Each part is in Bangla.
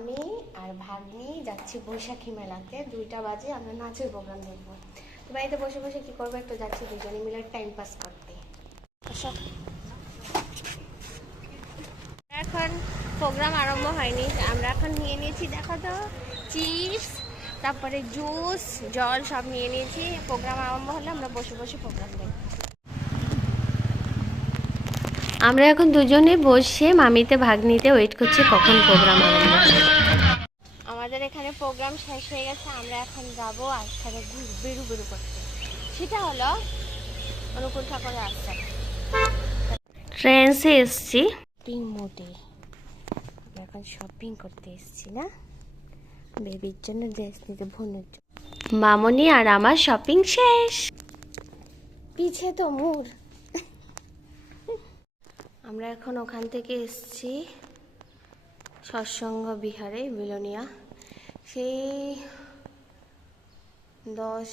আমি আর ভাগ্নি যাচ্ছি বৈশাখী মেলাতে। দুইটা বাজে, আমরা নাচের প্রোগ্রাম দেখব। তো বাড়িতে বসে বসে কি করব একটু যাচ্ছি দুজনে মিলে টাইম পাস করতে। এখন প্রোগ্রাম আরম্ভ হয়নি আমরা এখন নিয়ে নিয়েছি, দেখো তো চিপস তারপরে জুস জল সব নিয়ে নিয়েছি। প্রোগ্রাম আরম্ভ হলে আমরা বসে বসে প্রোগ্রাম দেখব। আমরা এখন দুজনে বসে মামিতে ভাগ্নিতে ওয়েট করছি কখন প্রোগ্রাম আরম্ভ আমাদের এখানে প্রোগ্রাম শেষ হয়ে গেছে আমরা এখন যাব আস্থানে বেরু বেরু করতে। সেটা হলো অনুকূল ঠাকুরের আস্থা ট্রেন্সে এসছি। মোডে আমরা এখন শপিং করতে এসেছি না? বেবির জন্য ড্রেস নিতে ভুনুর জন্য। মামনি আর আমার শপিং শেষ। পিছে তো মুর। আমরা এখন ওখান থেকে এসেছি সৎসঙ্গ বিহারে, মিলনিয়া। সেই দশ,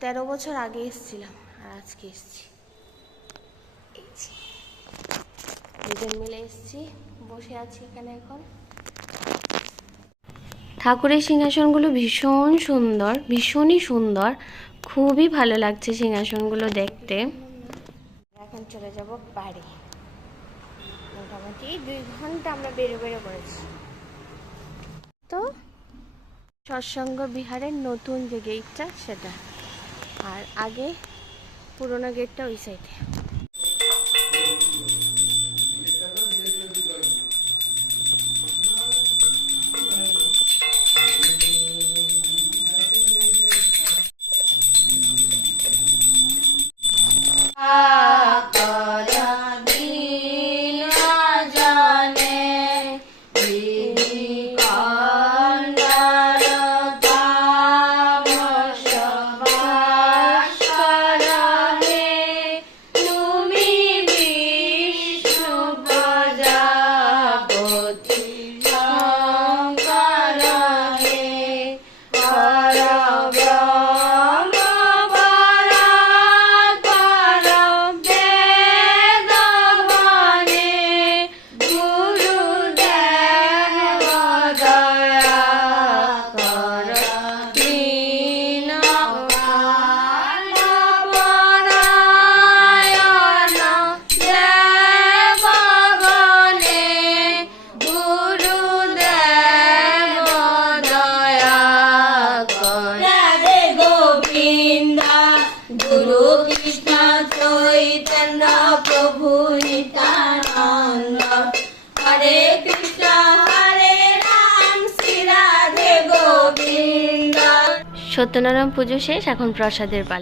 তেরো বছর আগে এসেছিলাম আর আজকে এসেছি। দুজন মিলে এসেছি, বসে আছি এখানে এখন। ঠাকুরের সিংহাসনগুলো ভীষণ সুন্দর, ভীষণই সুন্দর। খুবই ভালো লাগছে সিংহাসনগুলো দেখতে। এখন চলে যাব বাড়ি। মোটামুটি দুই ঘণ্টা আমরা বেরো বেরো করেছি। তো সৎসঙ্গ বিহারের নতুন যে গেটটা, সেটা। আর আগে পুরোনো গেটটা ওই সাইডে রাধে গুরু কৃষ্ণ চৈতন্য প্রভু নিতানন্দ। হরে কৃষ্ণ, হরে রাম, শ্রী রাধে গোবিন্দ। সত্যনারায়ণ পুজো শেষ, এখন প্রসাদের পালা।